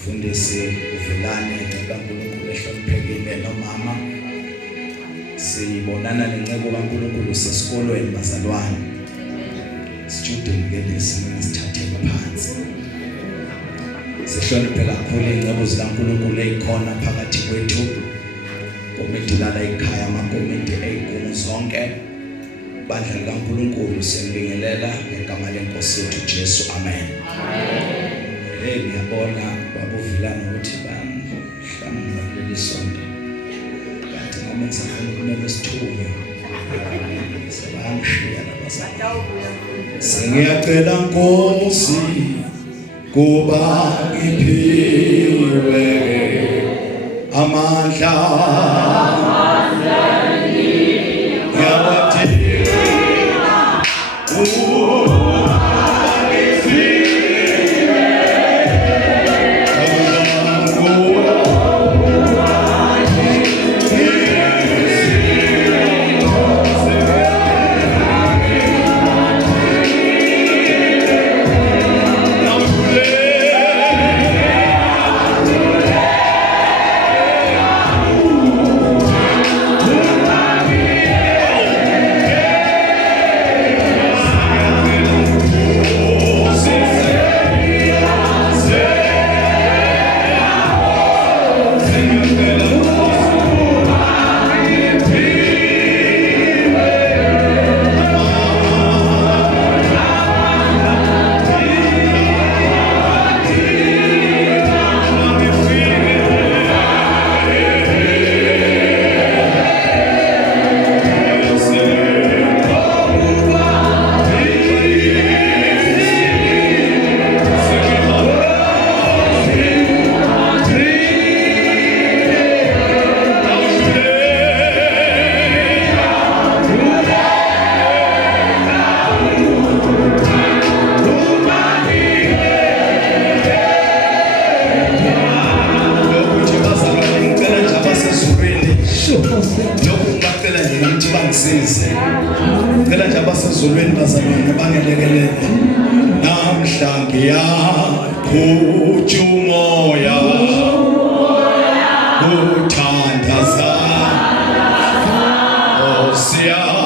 Mfundisi uvilane kaNkulunkulu ehloniphekile nomama. Sibonana nenceku kaNkulunkulu sesikolweni bazalwane. Student ke lesimene sithatheka phansi. Sihloniphe kakhulu inceku zikaNkulunkulu ezikhona phakathi kwethu. Komiti lala ekhaya amakomiti ezigungu zonke. Bandla likaNkulunkulu siyambingelela ngegama lenkosi yethu Jesu. Amen. Hey, ngiyabona babuvilana ukuthi bamhlamba kuleli sonto. Kanti ngoba ngisafuna ukumela isithunywa. Sebangishiya labasana. Sengiyacela Nkosi kuba ngiphiwe amandla ngicela nje abasezulwini bazalwane bangelekelele namhla ngiyaqhutha umoya uthandaza osiyami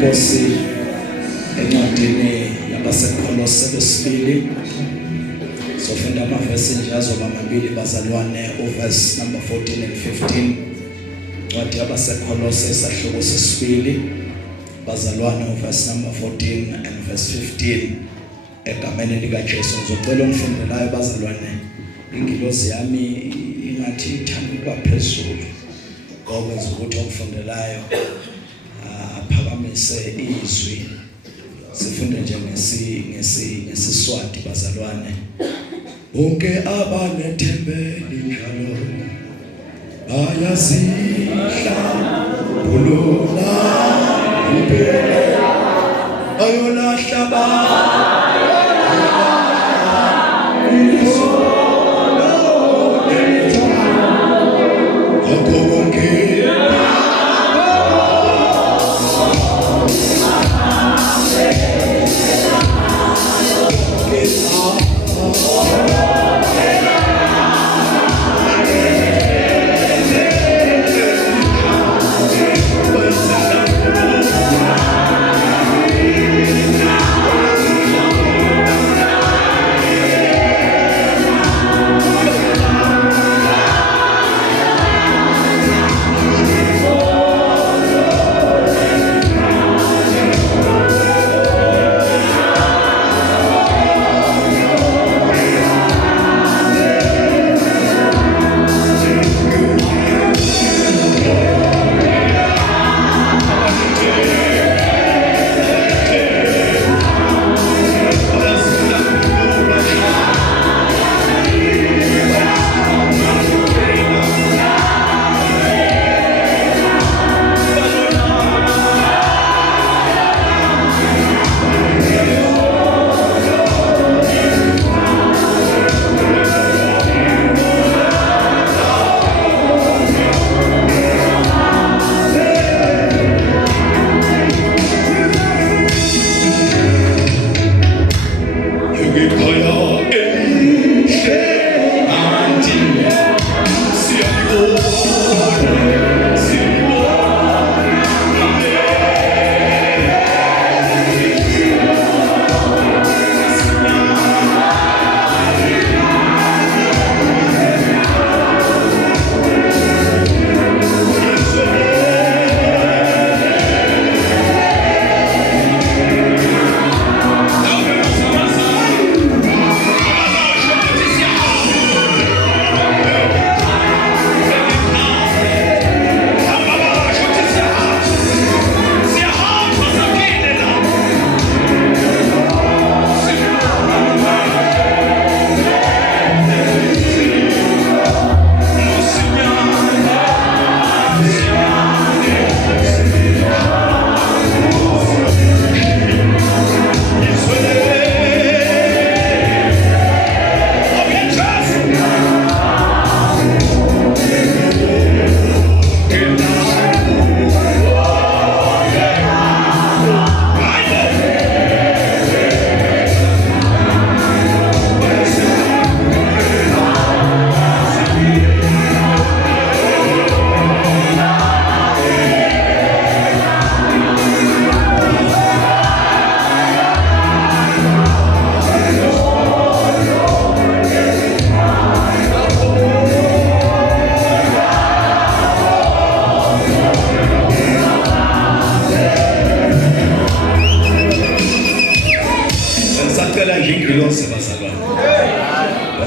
Inkosi encwadini yabaseKolose besibili sofunda amavesi nje azoba amabili bazalwane uverse number 14 and 15. Incwadi yabaseKolose isahluko sesibili bazalwane uverse number 14 and verse 15. Egameni likaJesu ngizocela umfundelayo bazalwane, ingilosi yami ingathi ithanda ukuba phezulu okwenza ukuthi umfundelayo aphakamise izwi. Sifunde nje ngesiswati bazalwane. Bonke abanethembeli njalo bayazihlambulula impela ayolahla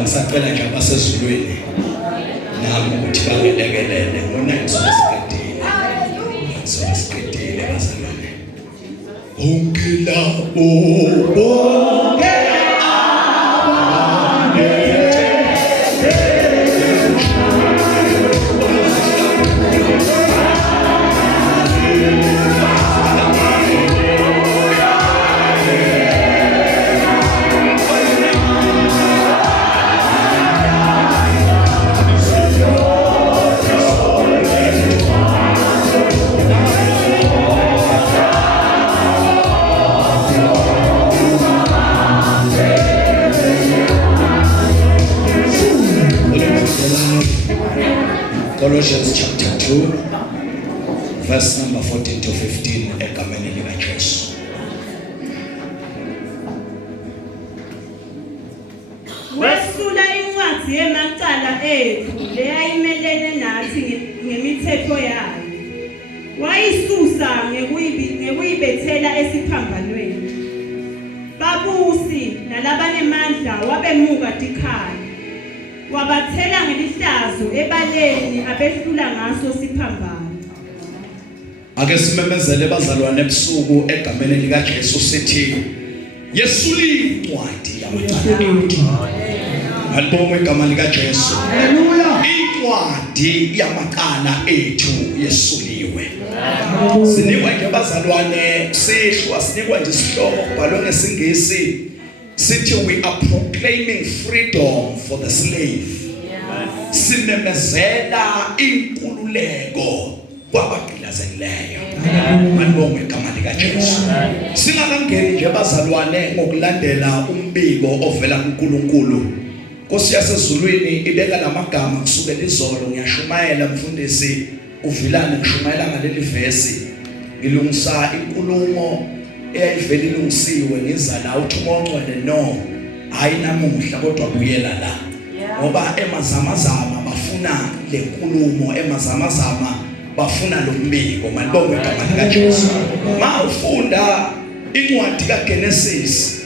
Ngisacela nje abasezulwini nami ukuthi bangilekelele ngona ngisiqedile bazalwane. Bonke labo verse number 14 to 15 egameni likaJesu. Wesula incwadi yamacala ethu leyayimelene nathi ngemithetho yayo. Wayisusa ngokuyibethela esiphambanweni. Babusi nalabanemandla wabemuka dikhaya. Wabathela ngelihlazo ebaleni abehlula ngaso siphambano. Ake simemezele bazalwane ebusuku egameni likaJesu sithi yesuli incwadi yamacala ethu. Alibonge igama likaJesu. Haleluya. Incwadi yamacala ethu yesuliwe. Sinikwa nje bazalwane sihlwa sinikwa nje isihloko kubhalwe ngesingisi sithi we are proclaiming freedom for the slave. Simemezela inkululeko kwabagqilazeleyo. Alibonge igama likaJesu. Singakangeni nje bazalwane ngokulandela umbiko ovela kuNkulunkulu. Nkosi yasezulwini ibeka lamagama kusukela izolo ngiyashumayela mfundisi uvilane ngishumayela ngaleli vesi ngilungisa inkulumo eyayivela ilungisiwe ngiza la uthi umonqwele no hayi namuhla kodwa buyela la ngoba emazamazama bafuna le nkulumo emazamazama bafuna lo mbiko malibonge igama likaJesu. Ma ufunda incwadi kaGenesis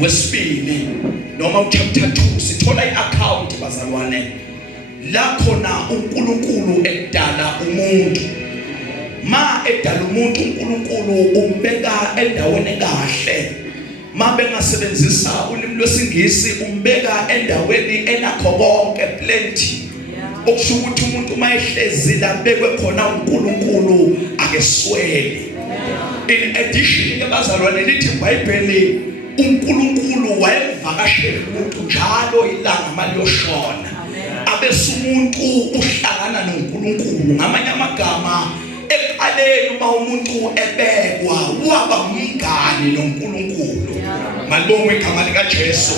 wesibili noma uchapter 2 sithola iaccount bazalwane la khona uNkulunkulu edala umuntu. Ma edala umuntu uNkulunkulu umbeka endaweni kahle. Ma bengasebenzisa ulimi lwesingisi umbeka endaweni enakho konke plenty. Okusho ukuthi umuntu mayehlezi la bekwe khona uNkulunkulu akesweli. In addition ke bazalwane lithi iBhayibheli uNkulunkulu wayevakashela umuntu njalo ilanga maliyoshona. Abese umuntu uhlangana noNkulunkulu. Ngamanye amagama eqaleni uma umuntu ebekwa waba umngani noNkulunkulu. Malibonge igama likaJesu.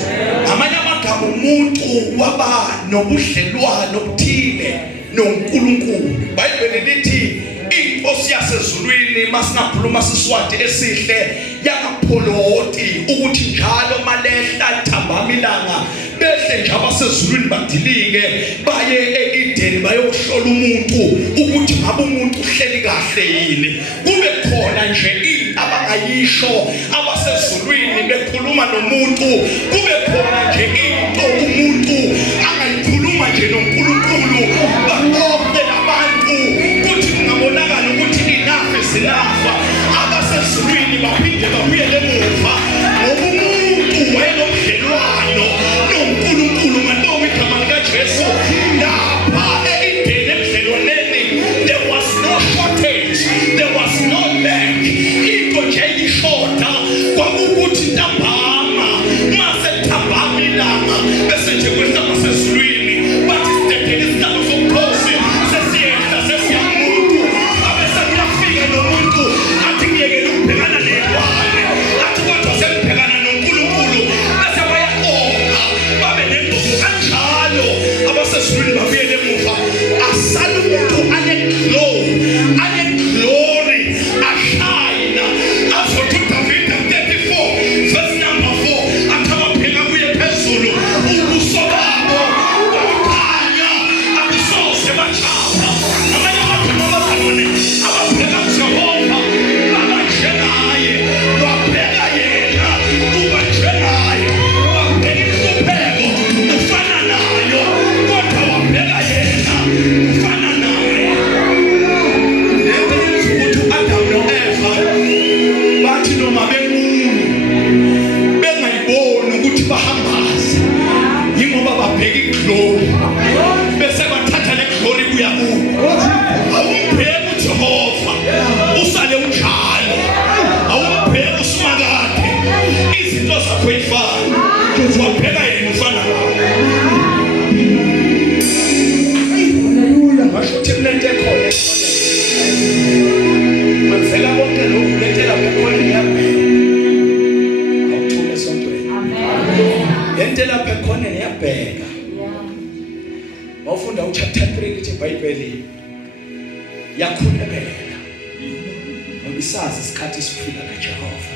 Ngamanye amagama umuntu waba nobudlelwano obuthile noNkulunkulu. iBhayibheli lithi inkosi yasezulwini masingakhuluma siswati esihle yakapholoti ukuthi njalo malehla thambama ilanga behle nje abasezulwini badilike baye eEdeni bayohlola umuntu ukuthi ngabe umuntu uhleli kahle yini. Kube khona nje into abangayisho abasezulwini bekhuluma nomuntu. Kube khona nje into umuntu angayikhuluma nje noNkulunkulu bakope labantu ukuthi kungabonakala ukuthi inafa sinafa. Abasezulwini baphinde babuyele emuva ngoba umuntu wayelobudlelwano noNkulunkulu. Malibonge igama likaJesu. Lapha eEdeni ebudlelwaneni there was no shortage, there was no lack. Into nje ishoda kwakukuthi ntambama mase thambama ilanga bese nje kwehla abasezulwini bathi sidedele isitabo sobukhosi sesiyehla sesiyamuntu. Abese kuyafika nomuntu athi ngiyekela ukubhekana nedwane athi kodwa sekubhekana noNkulunkulu bese bayakonga babe nenduku kanjalo. Abasezulwini babuyele emuva asala umuntu ane-glory ashayina azothi uDavid 34 verse number 4 athi ababheka kuye phezulu ubuso babo bakhanya abisoze bajaba. Amanye amagama bazalwane ababheka kuJehova baba njengaye wabheka yena uba njengaye wabheka inhlupheko ufana nayo kodwa wabheka yena ufana naye. Lento yenza ukuthi uAdam noEva bathi noma bengayiboni ukuthi bahambaze yingoba babheka iglory bese bathatha le glory kuya kubo. Awumbheki uJehova usale unjalo, awumbheki usimakade izinto zakho yifana wabheka yena ufana naye. Haleluya. Ngasho ukuthi kulento ekhona menzela konke lokhu lentela ekhona ngiyabheka. Awuthule esontweni. Amen. Lentela ekhona ngiyabheka. Mawufunda uchapter 3 lithi iBhayibheli yakhulekela isazi isikhathi sifika kaJehova.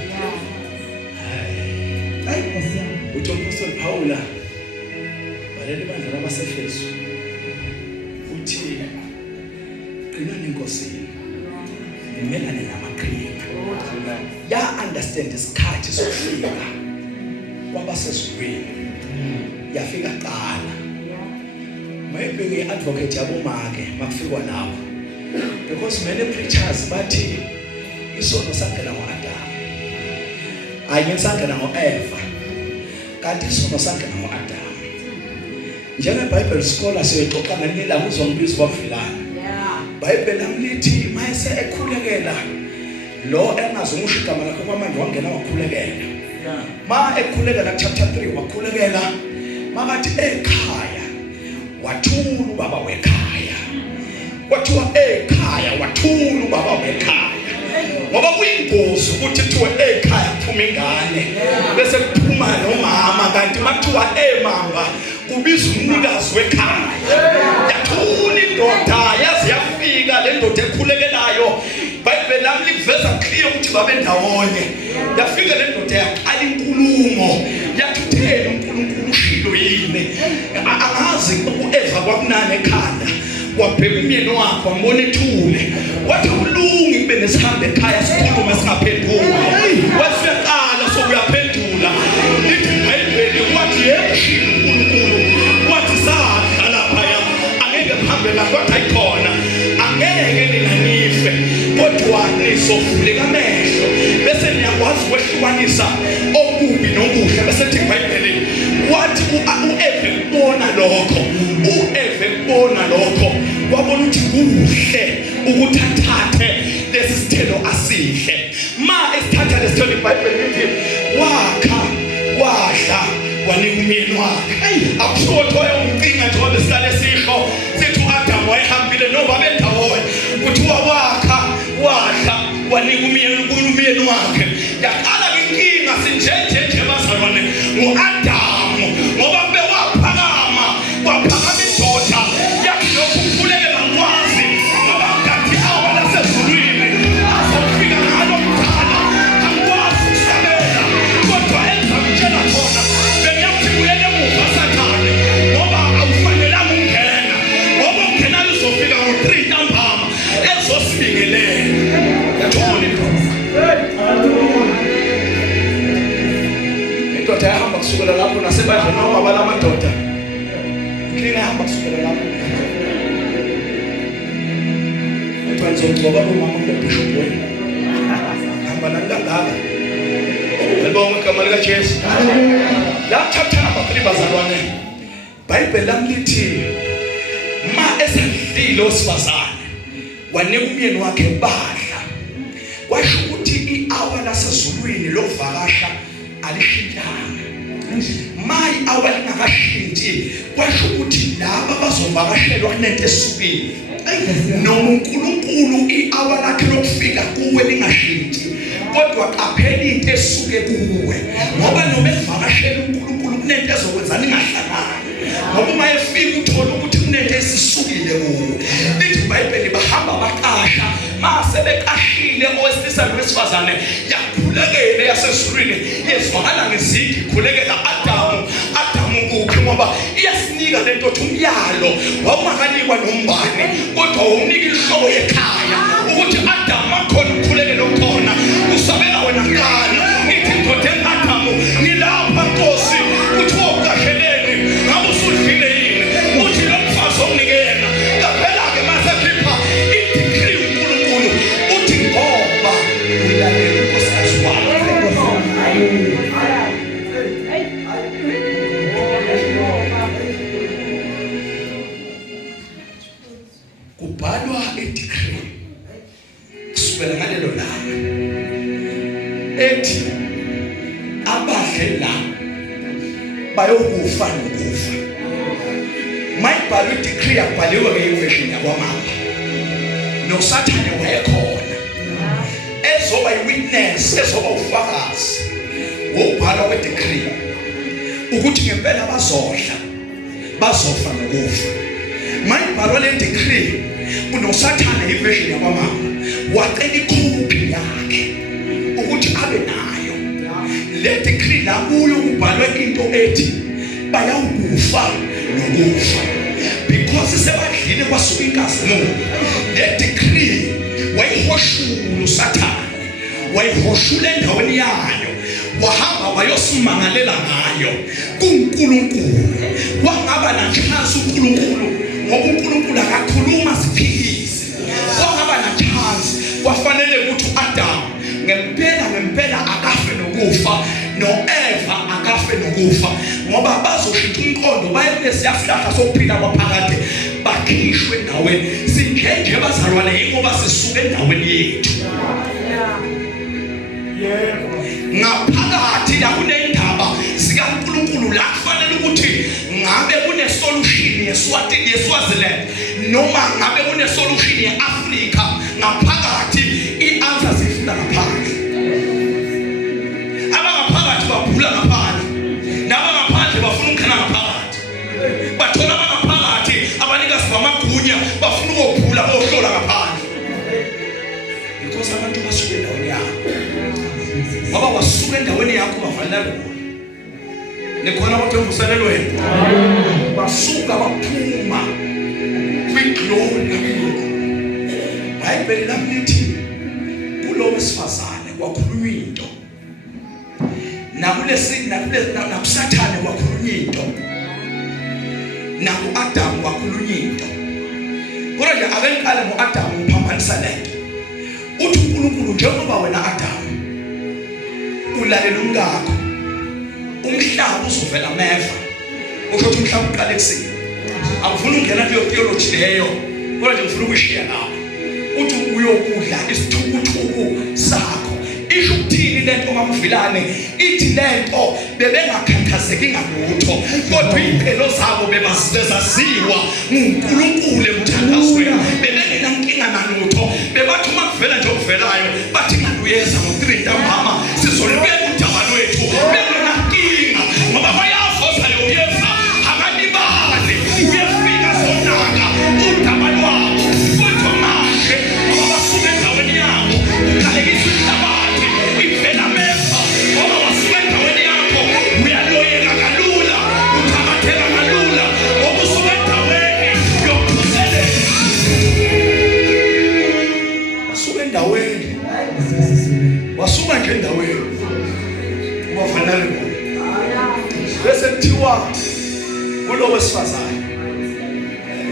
Hayi Nkosi yami. Uthi uMpostoli Pawula balele bandla labaseFeso uthi qinani enkosini nimelane namaqhinga. Ya understand isikhathi sokufika kwabasezulwini yafika qala. Maybe nge-advocate yabomake makufikwa lapho, because many preachers bathi isono sangena ngo-Adamu, hayi sangena ngo-Eva, kanti isono sangena ngo-Adamu. Njenge-Bible scholar siyoxoxa ngelanga uzombiza kwavilana. Bible lamlithi mayese ekhulekela lo engazomusho igama lakhe kwamanje wangena wakhulekela. Ma ekhulekela chapter 3 wakhulekela makathi ekhaya wathula ubaba wekhaya, kwathiwa ekhaya wathula ubaba wekhaya, ngoba kuyingozi ukuthi kuthiwe ekhaya kuphuma ingane bese kuphuma nomama, kanti makuthiwa eMamba kubiza umnikazi wekhaya. Yathula indoda yaze yafika le ndoda ekhulekelayo. Bible lami liveza clear ukuthi babe ndawonye. Yafika le ndoda yaqala inkulumo yathuthela uNkulunkulu ushilo yini. Angazi uEva kwakunani ekhanda, wabheka umyeni wakhe wambona ethule, wathi ulungi kube nesihambe ekhaya sikhuluma singaphendula. Wasiyaqala sokuyaphendula lithi Bible wathi yeshilo uNkulunkulu wathi sadla lapha angeke phambe lapho ayikhona, angeke ninganife kodwa nisofuleka amehlo bese niyakwazi ukwehlukanisa okubi nokuhle. Bese ethi Bible wathi uEva ebona lokho wabona ukuthi kuhle ukuthi athathe lesi sithelo asihle. Ma esithatha lesi sithelo iBhayibheli lithi wakha wadla wanika umyeni wakhe. Akusho yomcinga njengoba sihlale sisho sithi uAdamu wayehambile noma bendawonye, kuthiwa wakha wadla wanika umyeni wakhe. Yaqala inkinga sinjenje bazalwane nguAdamu, ngoba bewaphakama kwaphakama indoda yakhe yokukhulekela ngwazi ngoba kanti awa lasezulwini azofika ngalo mdala akwazi ukusabela, kodwa enza mtshela khona bengiyakuthi uyele emuva Sathane ngoba awufanelanga ungena, ngoba ungenayo uzofika ngo-3 ntambama ezosibingelela. Yathula indoda. Indoda yahamba kusukela lapho nasebandleni noma balamadoda inkinga yahamba kusukela lapho. Kuthiwa ngizogcoba umama uBishop wena hamba nani kangaka. Ngibonga igama likaJesu. La chapter number 3 bazalwane, Bible lami lithi ma esedlile osifazane wanika umyeni wakhe badla, kwasho ukuthi i-hour lasezulwini lokuvakasha alishintanga. Mayi hour lingakashintshi kwasho ukuthi laba bazovakashelwa kunento esukile. Noma uNkulunkulu i-hour lakhe lokufika kuwe lingashintshi, kodwa qaphela into esuke kuwe, ngoba noma evakashela uNkulunkulu kunento ezokwenza ningahlangani, ngoba uma efika uthola ukuthi kunento esisukile kuwe. Lithi iBhayibheli bahamba baqasha, mase beqashile owesilisa nowesifazane yakhulekela yasezulwini yezwakala ngezigi khulekela Adamu kuphi, ngoba iyasinika lento othi umyalo wawungakanikwa nombane, kodwa wawunika inhloko yekhaya ukuthi Adamu akhona ukukhulekela okhona usabela wena mntana. Ithi indoda Adamu ngilapha Nkosi, kuthiwa uqasheleni ngabe usudlile yini, uthi lo mfazi omnikela kaphela-ke masekhipha i-decree uNkulunkulu uthi ngoba ulalele unkosikazi wakhe. Kubhalwa i-decree kusukela ngalelo langa ethi abadlela bayokufa nokufa. Mayibhalwe i-decree yabhaliwe ngeversion yakwaMamba, noSathane wayekhona ezoba i-witness, ezoba ufakazi wokubhalwa kwe-decree ukuthi ngempela bazofa nokufa. Mayibhalwa le decree kunoSathane iversion yakwaMamba, wacela ikhophi yakhe ukuthi abe nayo. Le decree la kuyo kubhalwe into ethi bayawukufa nokufa, because sebadlile kwasuka inkazimulo. Le decree wayihoshula uSathane, wayihoshula endaweni yayo, wahamba wayosimangalela ngayo kuNkulunkulu. Wangaba nachance uNkulunkulu, ngoba uNkulunkulu akakhuluma siphikise. Wangaba nachance, kwafanele ukuthi uAdam ngempela akafe nokufa, noEva akafe nokufa, ngoba bazoshintsha umqondo baye kulesihlahla sokuphila kwaphakade bakhishwe endaweni. Sinjenje bazalwane ngoba sisuke endaweni yethu. Ngaphakathi la kunendaba sikaNkulunkulu la kufanele ukuthi ngabe kune solution yeSwatini yeSwaziland noma ngabe kune solution yeAfrika, ngaphakathi ianswer zifunda ngaphandle. Abangaphakathi babhula ngaphandle, nabangaphandle bafuna ukungena ngaphakathi. Bathola abangaphakathi abanikazi bamagunya bafuna ukubhula bohlola ngaphandle, because abantu basuke endaweni yabo. Ngoba wasuka endaweni yakho bafanele kuwe. Nikhona abantu emvuselelweni. Basuka baphuma kwiglory kakhulu. Bayibhele lamlithi kulo wesifazane kwakhulunywa into. NakuSathane kwakhulunywa into. NakuAdam kwakhulunywa into. Kodwa nje abenqale ngoAdam uphambanisa lento. Uthi uNkulunkulu njengoba wena Adam ulalela umkakho, umhlaba uzovela meva. Usho ukuthi umhlaba uqala ekuseni. Akufuna ungena kuyo theology leyo, kodwa nje ngifuna ukushiya lapho. Uthi uyokudla isithukuthuku sakho. Isho ukuthini lento ngamvilane? Ithi lento bebengakhathazeki ngalutho, kodwa impilo zabo bebazaziwa nguNkulunkulu emthandazweni. Bebengena inkinga nalutho, bebathi uma kuvela nje okuvelayo bathi ngaluyeza ngo3 ntambama sizolubeka udaba lwethu. Bengenankinga ngoba bayafosa leyo yeza akanibale uyafika sonaka udaba lwabo. Kodwa manje ngoba basuke endaweni yabo ukalekisa ihlabathi ivela meva, ngoba wasuke endaweni yakho uyaloyeka kalula, uthakatheka kalula, ngoba usuke endaweni yokukhuseleka. Wasuke endaweni, wasuka nje endaweni wafanele kuyo. Bese kuthiwa kulo wesifazane,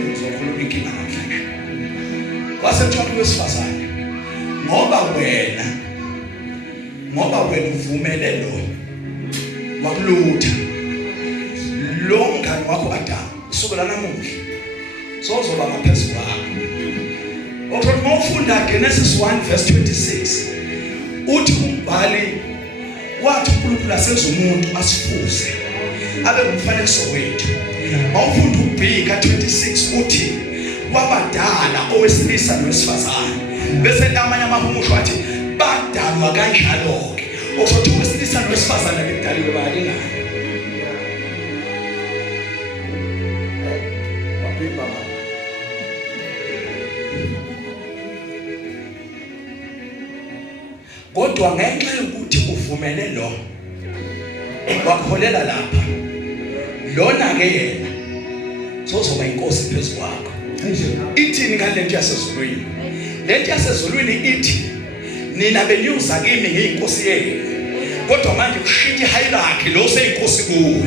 ngizokhuluma inkinga namhlanje. Kwase kuthiwa kulo wesifazane, ngoba wena uvumele lo wakulutha lo mngani wakho Adam kusukela namuhla sozoba ngaphezu kwakho. Othi mawufunda Genesis 1:26 uthi umbhali wathi uNkulunkulu asenza umuntu asifuze abe ngumfanekiso wethu. Mawufunda uBhika 26 uthi wabadala owesilisa nowesifazane, bese amanye amahumusho athi badalwa kanjalo ke. Ukuthi owesilisa nowesifazane bedaliwe bayalingana. Wabhimba mama. Kodwa ngenxa yokuthi uvumele lo wakholela lapha, lona ke yena sozoba inkosi phezu kwakho. Ithini ngalento yasezulwini? Lento yasezulwini ithi nina benyuza kimi ngiyinkosi yenu, kodwa manje kushintsha hierarchy lo seyinkosi kuwe.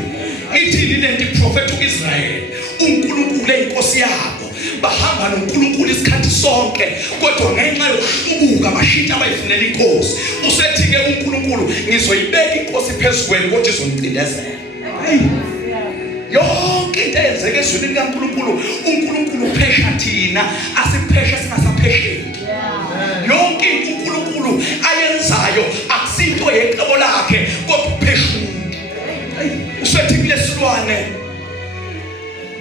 Ithini lento iprofeti uIsrael, uNkulunkulu eyinkosi yabo, bahamba noNkulunkulu isikhathi sonke, kodwa ngenxa yokuhlubuka bashintsha abayifunela inkosi. Usethi ke uNkulunkulu ngizoyibeka inkosi phezu kwenu kodwa izongicindezela. Yonke into eyenzeke ezweni likaNkulunkulu, uNkulunkulu phesha thina, asipheshe singasaphesheki. Yonke uNkulunkulu ayenzayo akusinto yeqebo lakhe kodwa uphesha umuntu. Usethi kulesilwane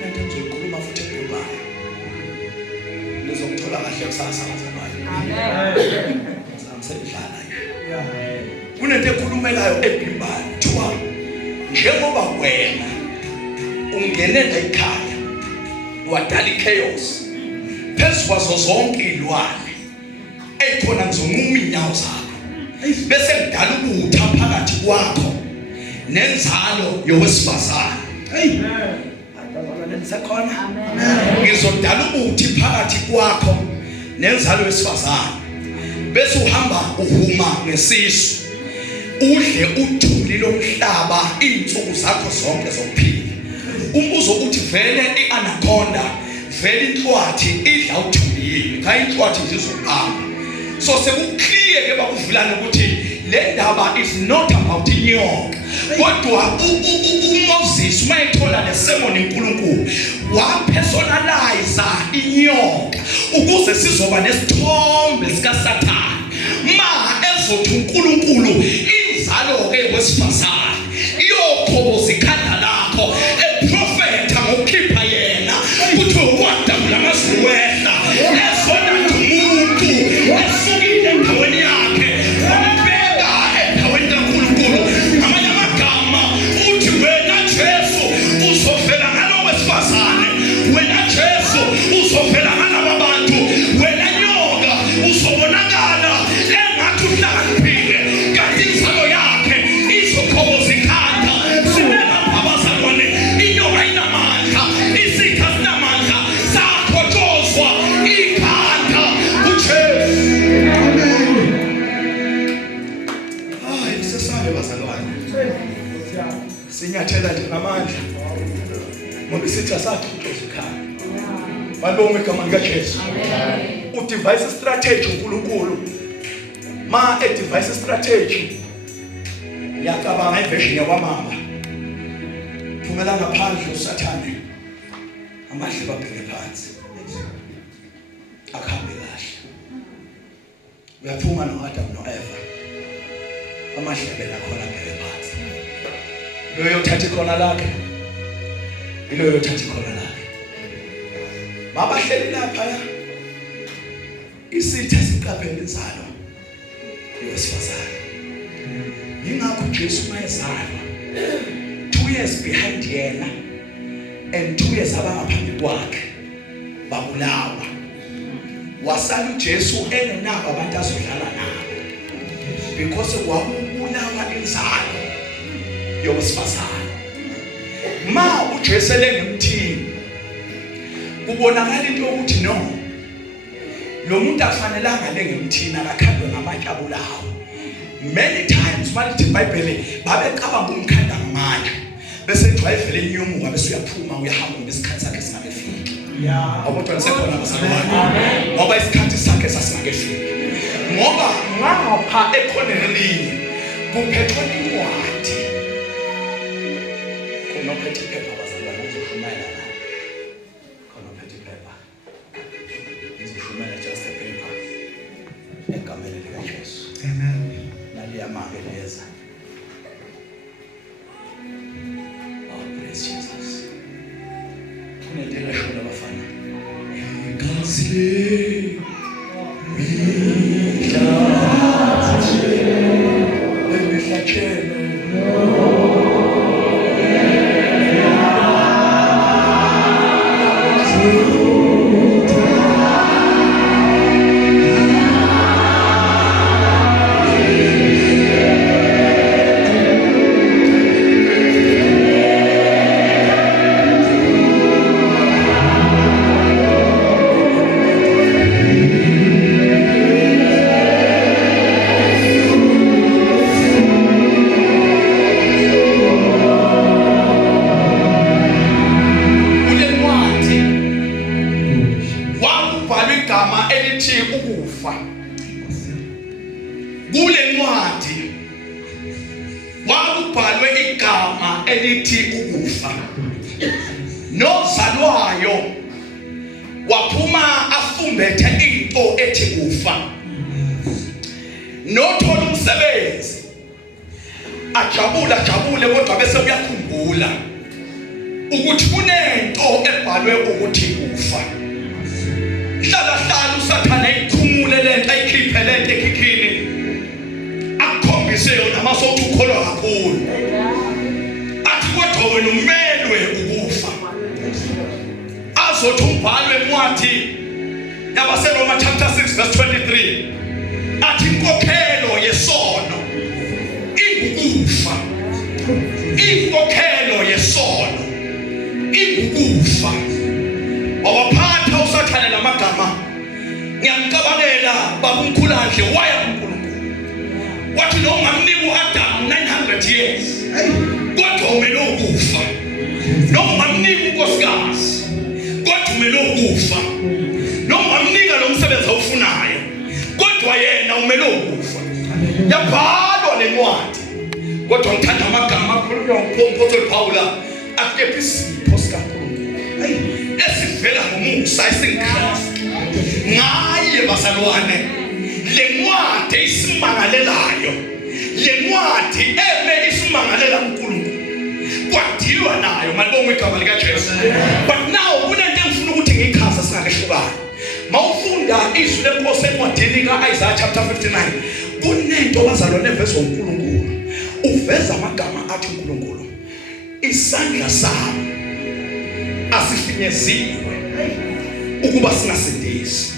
nento ngizoyikhuluma futhi ebhayibhelini. Ngizokuthola kahle kusasa ngazamanje. Amen. Samsedlala nje. Kunento ekhulumelayo ebhayibhelini thiwa njengoba wena ungenela ekhaya wadala ichaos phezu kwazo zonke ilwane eyikhona ngizonquma inyawo zakho bese ngidala ubutha phakathi kwakho nenzalo yowesifazane. Sekhona ngizodala ubuthi phakathi kwakho nenzalo yowesifazane bese uhamba uhuma ngesisu udle uthuli lomhlaba insuku zakho zonke zokuphila. Umbuzo uthi vele ianaconda vele inhlwathi idla uthuli cha inhlwathi nje izoqamba. So sekukliye ke bakuvulana ukuthi le ndaba is not about inyoka kodwa uMoses mayithola le sermon uNkulunkulu wapersonalize inyoka ukuze sizoba nesithombe sika Sathane ma ezothi uNkulunkulu inzalo ke wesifazane iyokhoboza ikhanda lakho eprofeta ngokukhipha yena uthi wadabula amasiwehla esona umuntu esukile endaweni yakhe wambeka endaweni kaNkulunkulu. Amanye amagama uthi wena Jesu uzovela ngalo wesifazane, wena Jesu uzovela ngalaba bantu, wena nyoka uzobonakala engathi uhlakaniphile kanti inzalo yakhe izokhoboza ikhanda. Simela abazalwane inyoka inamandla, isitha sinamandla sakhotshozwa ikhanda uJesu. Hayi sesale bazalwane sinyathela nje ngamandla ngoba isitha sakhotshozwa ikhanda. Balonke igama likaJesu. Udivise strategy uNkulunkulu ma edivise strategy yakabanga iversion yakwaMamba phumela ngaphandle uSathane amahle babheke phansi akhambe kahle. Uyaphuma noAdam noEva amahle bela khona bheke phansi lo yothatha khona lakhe lo yothatha khona lakhe mabahleli lapha isitha siqaphela inzalo yowesifazane. Yingakho uJesu mayezalwa 2 years behind yena and 2 years abangaphambi kwakhe babulawa. Wasala uJesu engenabo abantu azodlala nabo because kwakubulawa inzalo yowesifazane. Ma uJesu elengemthini kubonakala into ukuthi no lo muntu afanelanga lengemthini akakhandwe ngamatshe abulawo. Many times malithi iBhayibheli babecabanga umkhanda ngamatshe bese drive lenyumuka bese uyaphuma uyahamba ngesikhathi sakhe singakefiki. Abantwana sekhona bazalwane ngoba isikhathi sakhe sasingakefiki ngoba ngapha ekhoneni elinye kuphethwe incwadi kunophethe iphepha bazalwane uzoshumayela naye kunophethe iphepha uzoshumayela just a paper egameni likaJesu. Amen. Naliyamake leza. Oh praise Jesus. Kunedela shona bafana. Kansile. Ukufa kule ncwadi wakubhalwe igama elithi ukufa. Nozalwayo waphuma afumbethe into ethi kufa. Nothola umsebenzi ajabule kodwa bese uyakhumbula ukuthi kunento ebhalwe ukuthi kufa. Hlala uSathane ikhumule lento ayikhiphe lento ekhikhini akukhombise yona masothi ukholwa kakhulu athi kodwa wena umelwe ukufa. Azothi umbhalwe encwadi yabaseRoma chapter 6 verse 23 athi inkokhelo yesono ingukufa. Inkokhelo yesono ingukufa. Awaphatha usathana namagama. Ngiyamcabangela baba uNkhulandle waya kuNkulunkulu. Wathi lo ngamnika uAdam 900 years. Kodwa umele ukufa. Lo ngamnika unkosikazi. Kodwa umele ukufa. Lo ngamnika lo msebenzi awufunayo. Kodwa yena umele ukufa. Yabhalwa lencwadi. Kodwa ngithanda amagama akhulunywa nguPhostoli Paula akephi isipho sikaNkulunkulu. Esivela ngomusa esingiKristu. Ngaye bazalwane le ncwadi isimangalelayo. Le ncwadi eme isimangalela uNkulunkulu. Kwadilwa nayo malibonga igama likaJesu. But now kunento engifuna ukuthi ngiyichaza singakehlukani. Mawufunda izwi lenkosi encwadini kaIsaiah chapter 59 kunento bazalwane evezwa uNkulunkulu. Uveza amagama athi uNkulunkulu isandla sami asifinyeziwe ukuba singasindisi.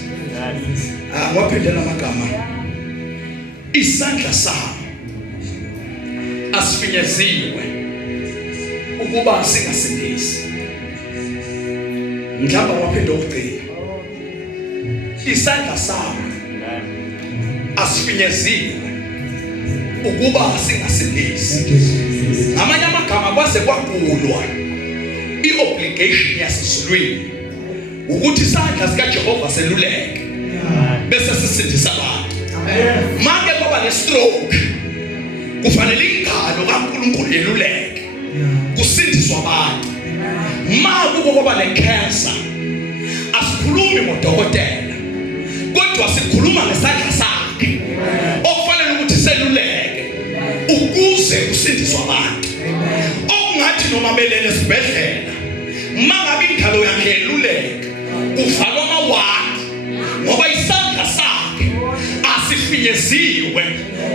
Ngwaphendela amagama isandla sami asifinyeziwe ukuba singasindisi. Mhlawumbe waphinde ukugcina isandla sami asifinyeziwe ukuba singasindisi. Ngamanye amagama kwase kwagulwa iobligation yasezulwini ukuthi isandla sikaJehova seluleke bese sisindisa abantu. Make kwaba nestroke kufanele ingalo kaNkulunkulu yeluleke kusindiswa abantu. Makuko kwaba necancer asikhulumi ngodokotela kodwa sikhuluma ngesandla sakhe okufanele ukuthi seluleke ukuze kusindiswa abantu. Okungathi noma belele esibhedlela mangabe ingalo yakhe yeluleke kuvalwa amawadi ngoba isandla sakhe asifinyeziwe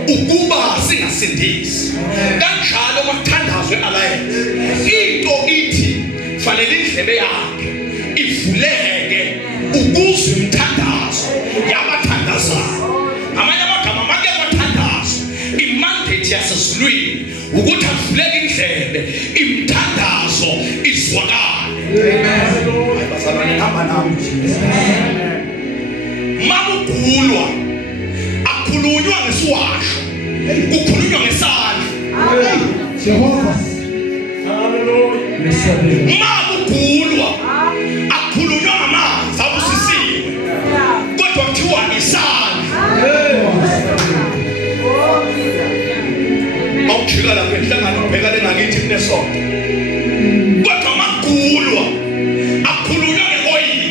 ukuba singasindisi. Kanjalo makuthandazwe alliance into ithi fanele indlebe yakhe ivuleke ukuze umthandazo yabathandazayo. Amanye amagama make abathandazo imandate yasezulwini ukuthi avuleke indlebe imthandazo izwakale. Amen. Bazalwane hamba nami. Makugulwa akhulunywa ngesiwasho kukhulunywa ngesandla. Jehova. Hallelujah. Makugulwa akhulunywa ngamanzi abusisiwe kodwa kuthiwa isandla. Awujika lapha enhlangano ubhekane ngakithi kunesonto. Kodwa makugulwa akhulunywa ngeoyili.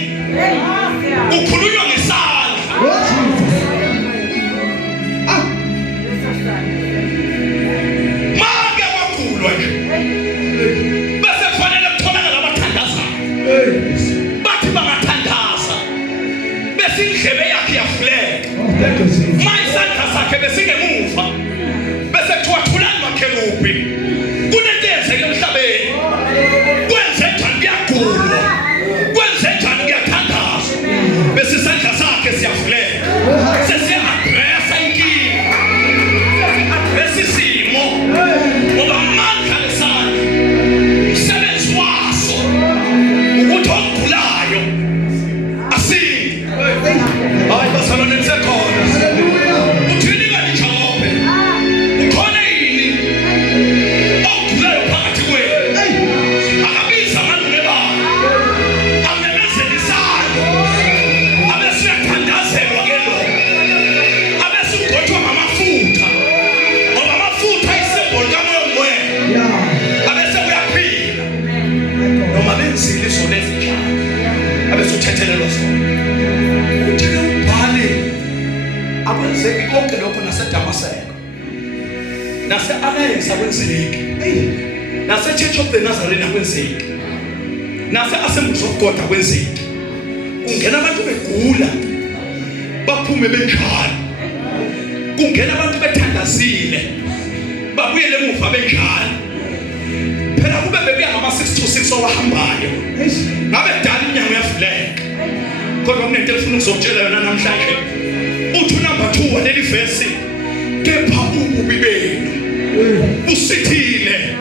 Ukhulunywa ngesandla. Make wakugulwa nje. Bese kufanele kutholakala abathandazayo. Bathi bangathandaza bese indlebe yakhe yavuleka. Mayisandla sakhe besingemuva bese kuthiwa thulani makheluphi. Kunento eyenzeke emhlabeni. Kwenze njani kuyagulwa. Kwenze njani kuyathandazwa. Bese isandla sakhe siyavuleka. Sesiya-addressa inkinga. Sesi-addressa isimo. Ngoba amandla lesandla umsebenzi waso ukuthi ogulayo asinde. Hayi bazalwane nisekhona. Uthini kanijawaphe? Ukhona yini ogulayo phakathi kwenu? Akabiza amalungu babo amemezele isandla abesiyathandazelwa ke lo abesugcothwa ngamafutha ngoba amafutha isimboli kamoya ongcwele abese uyaphila noma benzile izolo ezinjalo abesuthethelelwa zona. Uthike ubhale akwenzeki konke lokho naseDamaseko nase-Alliance akwenzeki nase-Church of the Nazarene akwenzeki nase-Assemblies of God akwenzeki. Kungena abantu begula baphume benjalo. Kungena abantu bethandazile babuyele emuva benjalo. Phela kube bebuya ngama-626 owahambayo ngabe dala iminyango yavuleka. Kodwa kunento efuna ukuzokutshela yona namhlanje. Uthi number 2 kodwa leli verse kepha ububi benu busithile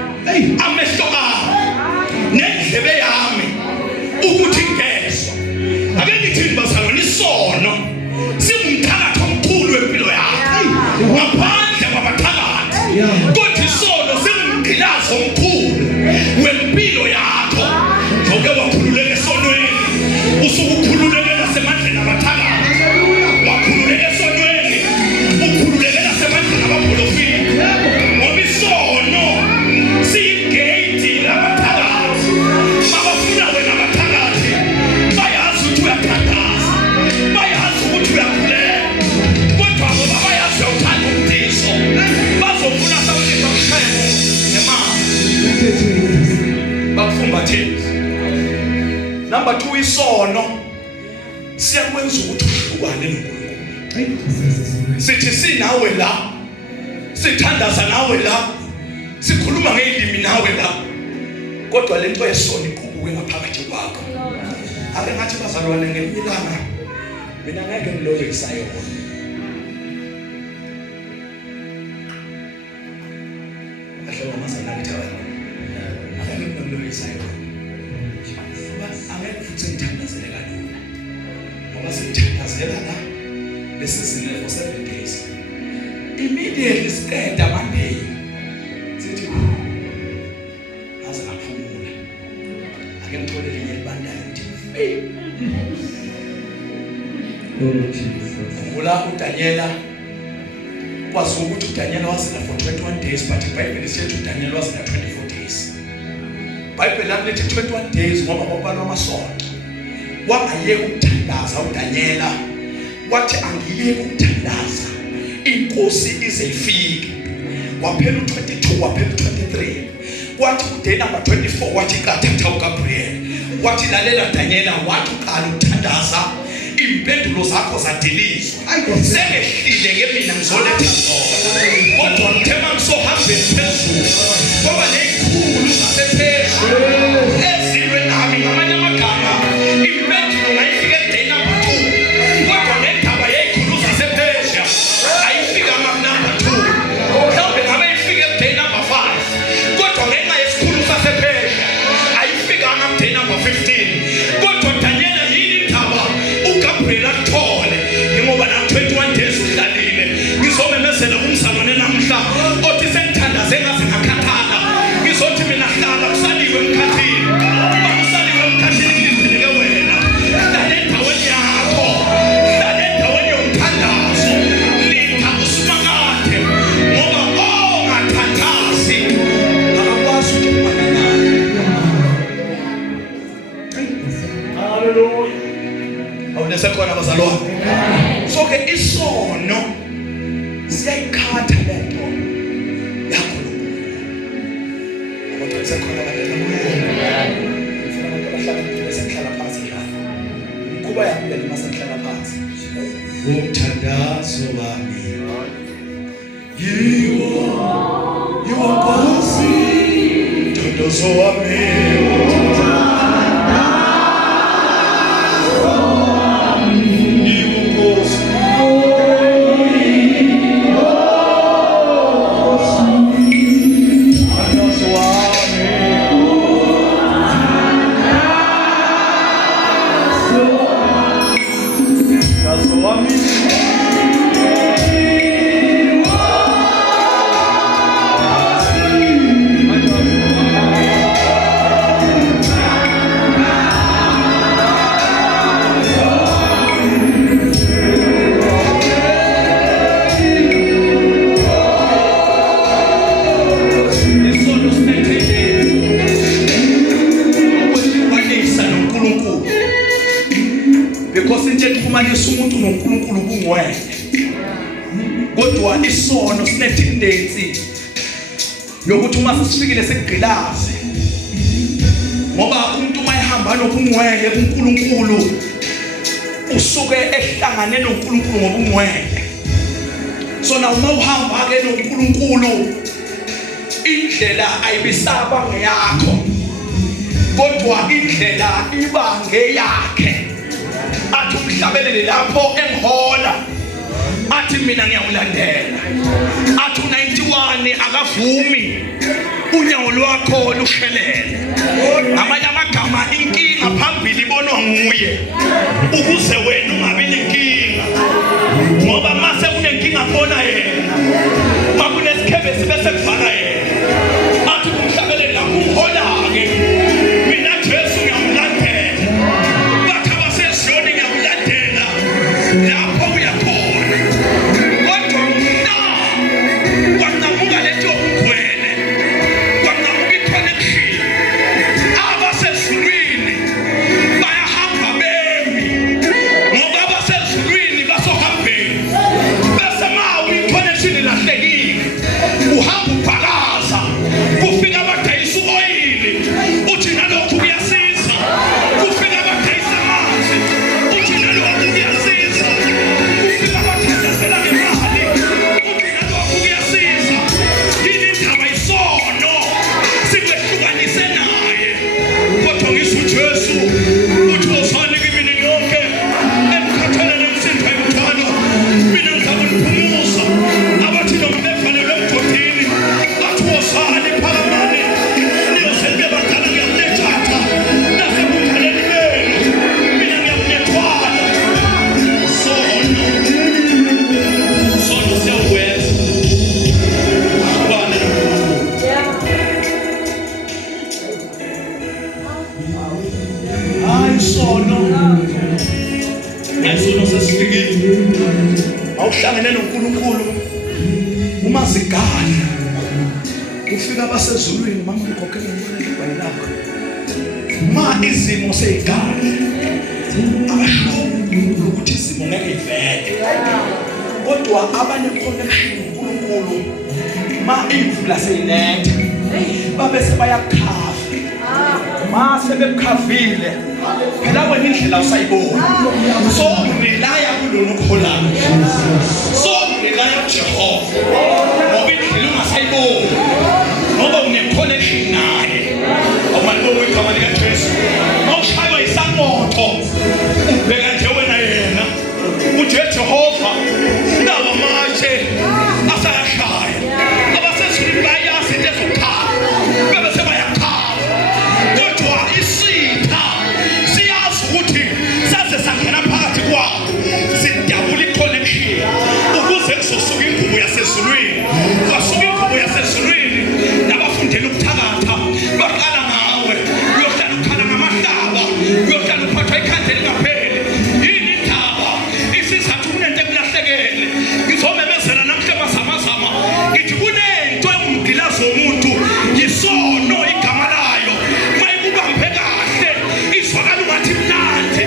amehlo ami nendlebe yami ukuthi ngezwa. Ake ngithi bazalwane, isono singumthakathi omkhulu wempilo yakho ngaphandle kwabathakathi, kodwa isono singumngilazi omkhulu wempilo yakho. Ngeke wakhululeka esonweni, usukukhululeka nasemandleni abathakathi, wakhululeka esonweni, ukhululeka nasemandleni abaprofeti, ngoba isono siyigate labathakathi. Abafuna wena abathakathi bayazi ukuthi uyathandaza, bayazi ukuthi uyakhuleka, kodwa ngoba bayazi uthanda umdiso bazofuna sawuthi bakushaya nemali bakufumbathele. Number 2, isono siyakwenza ukuthi uhlukane noNkulunkulu. Sithi sinawe la, sithandaza nawe la, sikhuluma ngeilimi nawe la, kodwa lento yesono iqubuke ngaphakathi kwakho. Ake ngathi bazalwane, ngelinye ilanga mina ngeke ngilobe isayona. Ahlewa masana ngithawa. Ake ngilobe isayona. Angeke futhi ngithandazele kalula, ngoba sithandazela la lesizini for 7 days. Immediately siqeda Monday sithi aze aphumula. Ake ngithole linye libandayo ngithi khumbula uDaniela, kwazi ukuthi uDaniela wazila for 21 days, but iBhayibheli sithi uDaniela wazila 24 days. Bible lithi 21 days ngoba kwabalwa amasonto. Wangayeka ukuthandaza uDaniela, wathi angiyeke ukuthandaza inkosi ize ifike. Waphela u22, waphela u23, wathi uday number 24, wathi qathatha uGabriel, wathi lalela Daniela, wathi uqala ukuthandaza impendulo zakho zadilizwa. Sengehlile ke mina ngizoletha zona, kodwa ngithema ngisohambeni phezulu ngoba nezikhulu zasephezulu ezilwe nami. Ngamanye amagama impendulo ngayifika eday number 2, kodwa nendaba yezikhulu zasephezulu ayifika number 2. Mhlawumbe ngabe ifika eday number 5, kodwa ngenxa yesikhulu sasephezulu ayifika eday number 15. Kodwa Daniela yini indaba uGabriel athole, ngoba na 21 days udlalile. Ngizomemezela umzalwane namhla othi sengithandaze ngaze ngakhathala, ngizothi mina hlala kusaliwe emkhathini, bakusaliwe emkhathini ngilindele wena. Hlala endaweni yakho, hlala endaweni yomthandazo, linda usimakade, ngoba ongathandazi akakwazi ukubana naye. Hallelujah. Awunesekhona bazalwane. So ke isono siyayikhatha lento yakho lokho. Kodwa sekhona abantu abahlala phansi la. Kuba yakho masahlala phansi. Umthandazo wami yiwo Nkosi, mthandazo wami umuntu noNkulunkulu kungwele. Kodwa isono sine tendency yokuthi uma sesifikile sekugqilazi, ngoba umuntu mayehamba nobungwele kuNkulunkulu usuke ehlangane noNkulunkulu ngobungwele. So na uma uhamba ke noNkulunkulu indlela ayibisaba ngeyakho, kodwa indlela iba ngeyakhe. Athi umhlabelele lapho engihola, athi athi mina ngiyawulandela athi 91 akavumi unyawo lwakho lushelele ngamanye amagama inkinga phambili ibonwa nguye ukuze wena ungabi nenkinga ngoba mase unenkinga bona yena makunesikhebe sibe sekuvala yena athi kumhlabelele la kumhola-ke mina Jesu ngiyamlandela bathi abaseziyoni ngiyamlandela lapho uyakhona kodwa mna kwanqamuka lento yokugwele kwanqamuka i-connection abasezulwini bayahamba bemi ngoba abasezulwini basohambeni bese ma i-connection ilahlekile uhamba ubhakaza kufika abadayisa u-oyili uthi nalokhu kuyasiza kufika abadayisa amanzi uthi nalokhu kuyasiza kufika abathandazela ngemali uthi nalokhu kuyasiza yini indaba isono sikwehlukanise naye kodwa ngisho uJesu uthi wozani kimi nonke emkhathalele umsindo emthwalo mina ngizakuniphumuza abathi noma bevalelwe emgodini bathi wozani phakamani niyosebe badala ngiyamnethatha nasekukhaleni benu mina ngiyamnethwala sono siyaweza bana hayi sono sesifikile awuhlangene noNkulunkulu umazigala ufika abasezulwini mangikhokhela imali lakho ma izimo seyigala abasho ukuthi izimo ngeke ivele kodwa abaneconnection noNkulunkulu ma imvula seyinetha babe sebayakhava ma sebekhavile phela wena indlela usayibona so ngilaya kulona okuholayo so ngilaya kuJehova ngoba indlela ungasayiboni ngoba une-connection naye awumalibona igama likaJesu mawushaywa isangoto ubheka nje wena yena uthi Jehova ndaba matshe asayashaya abasezulwini bayazi into ezokhala bebe sebayakhala kodwa isitha siyazi ukuthi saze sangena phakathi kwabo sidabula i-connection ukuze kuzosuka ingubo yasezulwini kwasuka ingubo yasezulwini nabafundela ukuthakatha baqala ngawe uyohlala ukhala ngamahlaba uyohlala uphathwa ikhanda elingapheli yini indaba isizathu kunento ekulahlekele ngizomemezela namhla mazamazama ngithi kunento engumgilazi womuntu yisono igama layo mayibubambe kahle izwakala ungathi mnandi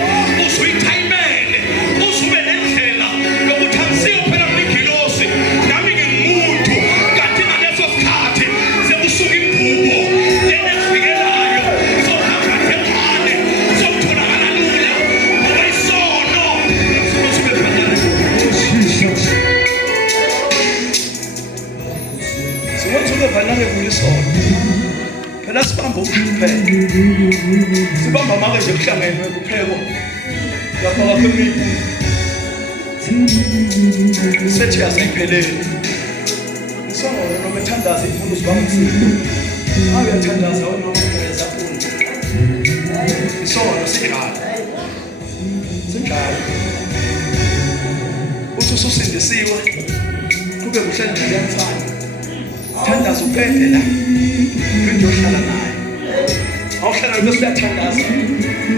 uzuyithayimele uzube nendlela yokuthi angisiyo phela ngingilosi nami ngingumuntu kanti ngaleso sikhathi sekusuka ingubo lena efikelayo sohamba ngengane sokutholakala lula ngoba isono sibe phakathi siwothuke vanake kulisono phela sibamba ukuhlupheka sibamba make nje kuhlangenwe kuphekwa lapha kwemibu sethi asayiphelele isongolo noma ethandaza imfundo sibamba kusipho awu uyathandaza wena noma ungeza fundi isongolo sinjalo uthi ususindisiwe kube kuhle nje kuyathanda thandaza uqede la into ohlala naye awuhlala bese uyathandaza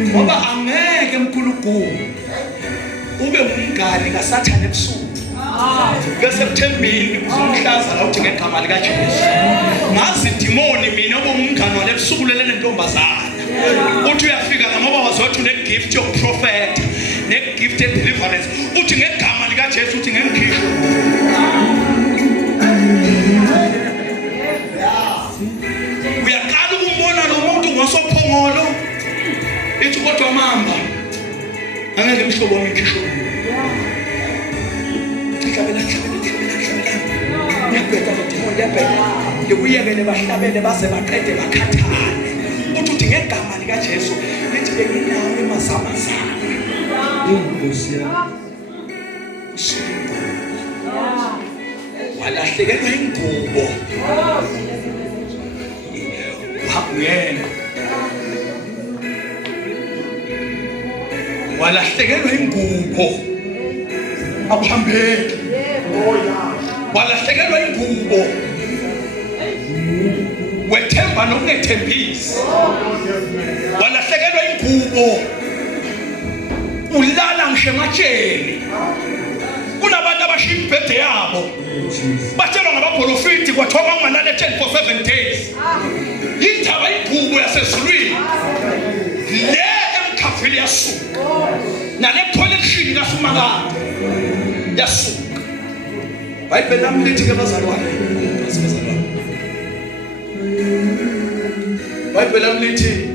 ngoba angeke uNkulunkulu ube umngani kaSathane ebusuku bese kuthembile uzomhlaza la uthi ngegama likaJesu ngazi idimoni mina obumngani wale busuku lele nentombazana uthi uyafika la ngoba wazothi une-gift yokuprofeta ne-gift ye-deliverance uthi ngegama likaJesu uthi ngengikhishwa uyaqala ukumbona lo muntu ngosophongolo ithi kodwa mamba angeke mhlobo wamikhisho hlabela ngiyabheka idimoni ngiyabheka ngikuyekele bahlabele baze baqede bakhathane uthi ngegama likaJesu lithi benginawe emazamazana inkosi yami walahlekelwa ingubo uyena walahlekelwa ingubo akuhambeki walahlekelwa ingubo wethemba nokungethembisi walahlekelwa ingubo ulala ngisho ematsheni kunabantu abashiya imibhede yabo batshelwa ngabaprofiti kwathiwa bangalala etsheni for 7 days indaba ingubo yasezulwini le emkhafeni yasuka nale collection kaSmamba yasuka Bible lami lithi ke bazalwane Bible lami lithi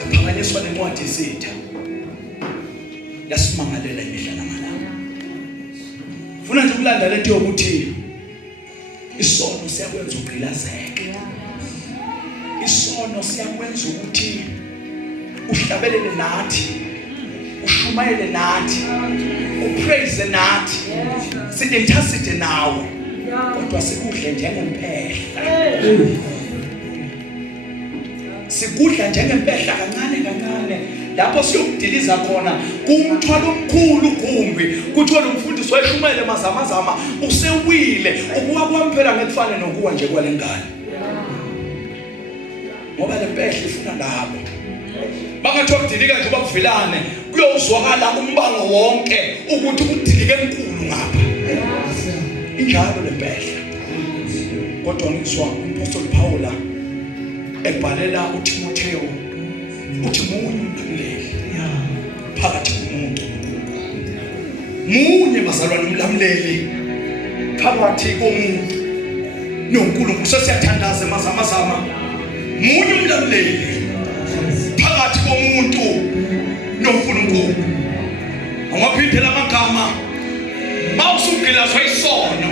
kuphakanyiswa nencwadi yesitha yasimangalela imihla namalanga ufuna nje ukulanda lento yokuthi isono siyakwenza ugqilazeke isono siyakwenza ukuthi uhlabelele nathi ushumayele nathi upraise nathi sintercede nawe kodwa sikudle njengempehla sikudla njengempehla kancane lapho siyokudiliza khona kumthwalo omkhulu kumbi kuthiwa lo mfundisi wayeshumayele mazamazama usewile ukuwa kwamphela ngekufane nokuwa nje kwalengane ngoba le mpehla ifuna labo bangathi ukudilika nje bakuvilane kuyozwakala umbango wonke ukuthi ukudilika enkulu ngapha injalo le mpehla kodwa ngizwa umpostoli Paula ebhalela uTimotheo uthi munye umlamleli phakathi komuntu munye bazalwane umlamleli phakathi komuntu noNkulunkulu sesiyathandaza mazamazama munye umlamleli phakathi komuntu noNkulunkulu angaphindela amagama mawusugilazwa isono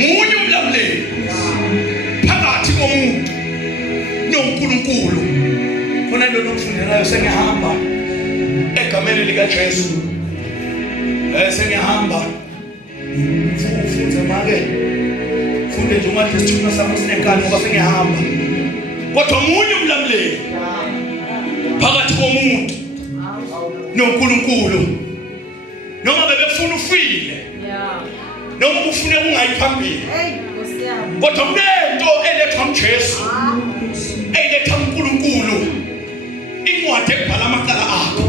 munye umlamleli phakathi komuntu noNkulunkulu khona lo lokufundelayo sengihamba egameni likaJesu sengihamba ufunze make funde nje umathi isithunywa sami sinenkani ngoba sengihamba kodwa munye umlamleli phakathi komuntu noNkulunkulu noma bebefuna ufile noma ufune ungayiphambili kodwa kunento elethwa uJesu eyiletha uNkulunkulu incwadi ebhala amacala akho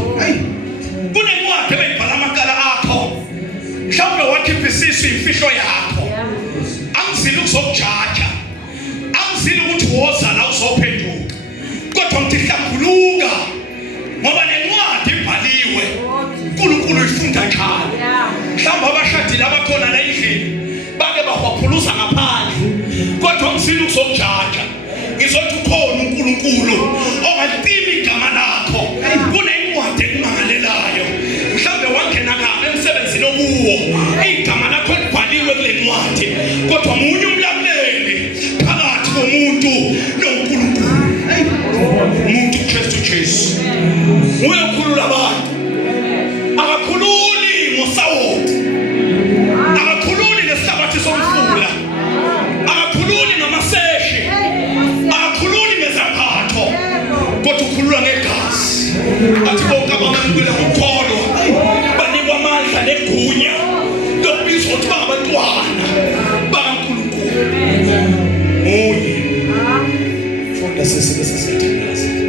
kunencwadi ebhala amacala akho mhlawumbe wakhipha isisu imfihlo yakho angizile ukuzokujaja angizile ukuthi woza la uzophenduka kodwa ngithi hlambuluka ngoba lencwadi ibhaliwe uNkulunkulu uyifunda njalo mhlawumbe abashadile abakhona la endlini bake bahwaphuluza ngaphandle kodwa ngizile ukuzokujaja ngizothi ukhona uNkulunkulu ongatima igama lakho kunencwadi emangalelayo mhlawumbe wangena kabe emsebenzini okuwo igama lakho libhaliwe kule ncwadi kodwa munye umlamleli phakathi komuntu noNkulunkulu umuntu uKristu Jesu uyakhulula abantu akakhululi ngosawoti akakhululi nesihlabathi somfula akakhululi namaseshi akakhululi ngezaphatho kodwa ukhulula ngegazi athi bonke abamukela ukholo banikwa amandla negunya lokubizwa ukuthi bangabantwana bakaNkulunkulu munye funda sesithandaza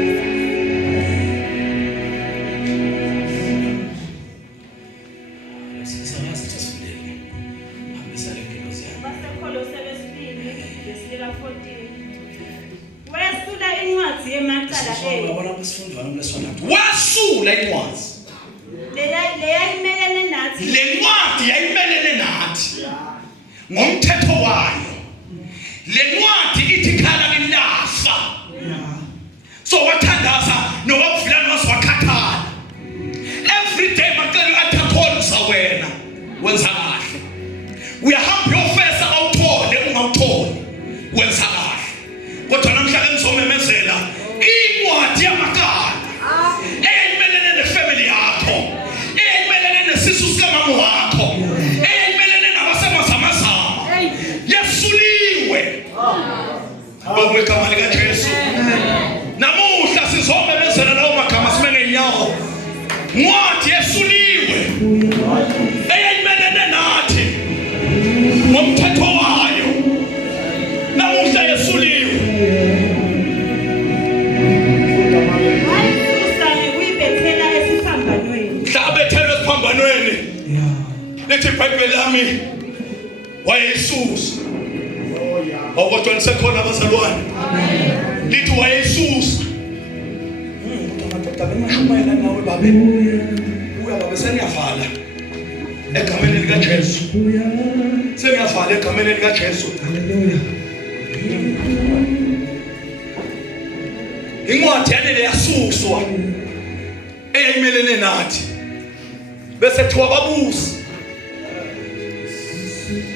wasula incwadi le ncwadi yayimelene nathi ngomthetho wayo le ncwadi ithi khala lilafa so wathandaza nowakuvilana waswakhathala every day makela athakholisa wena wenza kahle uyahamba uyofesa awuthole ungawutholi wenza kahle kodwa namhlanje ngizomemezela incwadi yamakala eyimelene nefamily yakho eyimelene nesisu sikamama wakho eyimelene kwegama likaJesu. Namuhla sizomemezela lawo magama sime ngenyawo. Incwadi yesuliwe eyayimelene nathi ngomthetho wayo. Namuhla yesuliwe. Wayisusa ngokuyibethela esiphambanweni. Hlabethela esiphambanweni. Lithi iBhayibheli lami wayisusa. Kodwa nisekhona abazalwane. Lithi wayisusa. Kodwa bengashumayela nawe babe. Uya babe seniyavala. Egameni likaJesu. Seniyavala egameni likaJesu. Hallelujah. Incwadi yanele yasuswa eyayimelene nathi. Bese kuthiwa babusi.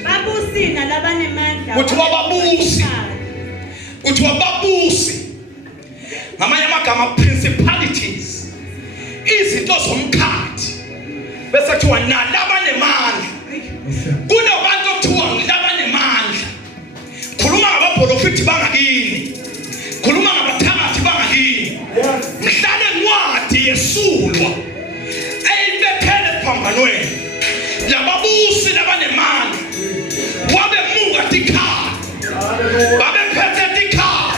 Babusina labanemandla. Kuthiwa babusi. Kuthiwa babusi. Ngamanye amagama principalities. Izinto zomkhathi. Bese kuthiwa nalabanemandla. Kunabantu okuthiwa nglabanemandla. Khuluma ngabaprofeti bangakini. Khuluma ngabathakathi bangakini. Mhlale incwadi yesulwa. Eyibethele esiphambanweni. Lababusi labanemandla. Wabemuka tikhaya. Babephethe tikhaya.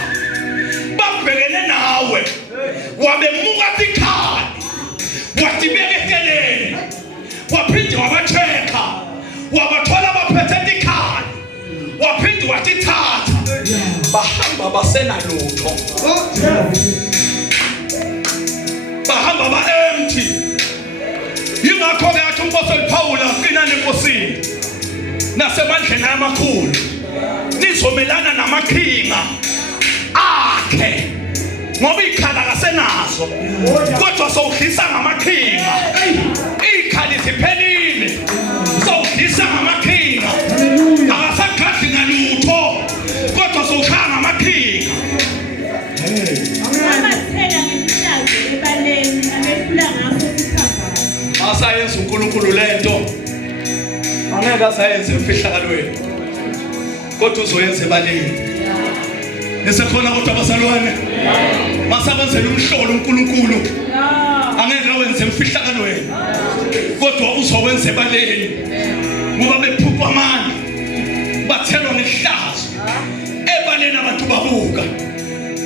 Babhekene nawe. Wabemuka tikhaya. Watibeka eceleni. Waphinde wabacheka. Wabathola baphethe tikhaya. Waphinde watithatha. Bahamba basenalutho. Bahamba ba-empty. Yingakho ke athi umpostoli Paul aqina nenkosini nasemandleni amakhulu nizomelana namakhinga akhe ngoba ikhala kasenazo kodwa sowudlisa ngamakhinga ikhali ziphelile sowudlisa ngamakhinga akasakhadli ngalutho kodwa sowushaya ngamakhinga Wabathela ngehlazo ebaleni abehlula ngaso esiphambanweni. asayenza uNkulunkulu lento angeke asayenze emfihlakalweni kodwa uzoyenza ebaleni. Nisekhona kodwa abazalwane masabenzela umhlolo uNkulunkulu angeke awenze emfihlakalweni kodwa uzowenza ebaleni ngoba bephupha amandla bathelwa ngehlazo ebaleni abantu babuka.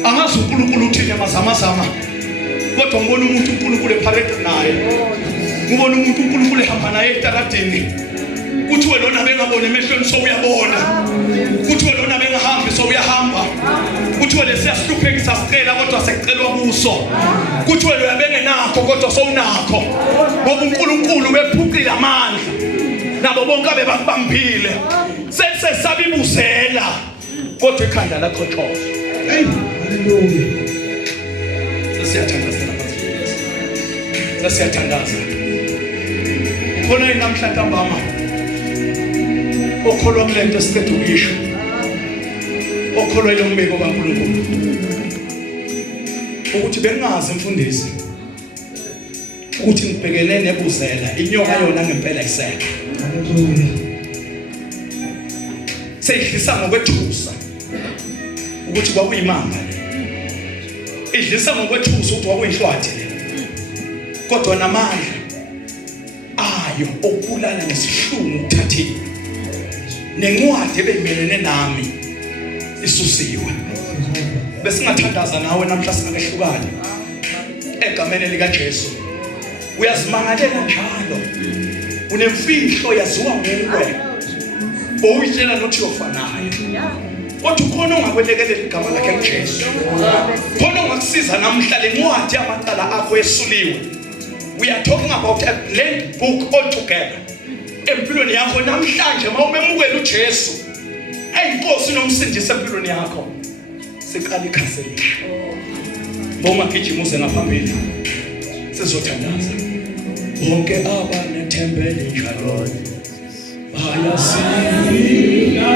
Angazi uNkulunkulu uthini mazamazama kodwa ngibona umuntu uNkulunkulu ephakathi naye. Ngibona umuntu uNkulunkulu ehamba naye etaradini. Kuthiwe lona bengabona emehlweni so uyabona. Kuthiwe lona bengahambi so uyahamba. Kuthiwe lesiyahluphekisa sicela kodwa sekucelwa kuso. Kuthiwe lo yabengenakho kodwa so unakho. Ngoba uNkulunkulu bephuqile amandla. Nabo bonke abebambile. Sesabibuzela kodwa ikhanda lakho chozo. Hallelujah. Sesiyathandaza namazwi. Sesiyathandaza. Khona inamhla ntambama. Okholwa kulento esiqeda ukuyisho. Okholwa lo mbeko kaNkulunkulu. Ukuthi bengazi mfundisi. Ukuthi ngibhekene nebuzela inyoka yona ngempela isekho. Hallelujah. Seyidlisa ngokwethusa. Ukuthi kwakuyimamba le. Idlisa ngokwethusa ukuthi kwakuyinhlwathi le. Kodwa namandla ayo okubulala nesihlungu uthathile. Nencwadi ebeyimelene nami isusiwe. Besingathandaza nawe namhla singakehlukana. Egameni likaJesu. Uyazimangalela njalo. Unemfihlo yaziwa nguwe. Bowuyitshela nothi yofanayo. Kodwa ukhona ongakwelekelela igama lakhe kuJesu. Khona ongakusiza namhla lencwadi yamacala akho esuliwe. We are talking about a blank book altogether. Empilweni yakho namhlanje mawumemukela uJesu. Eyinkosi nomsindisi empilweni yakho. Siqala ikhasi elisha. Bongagijima uze ngaphambili. Sizothandaza. Bonke abanethembele njalo. Bayasifika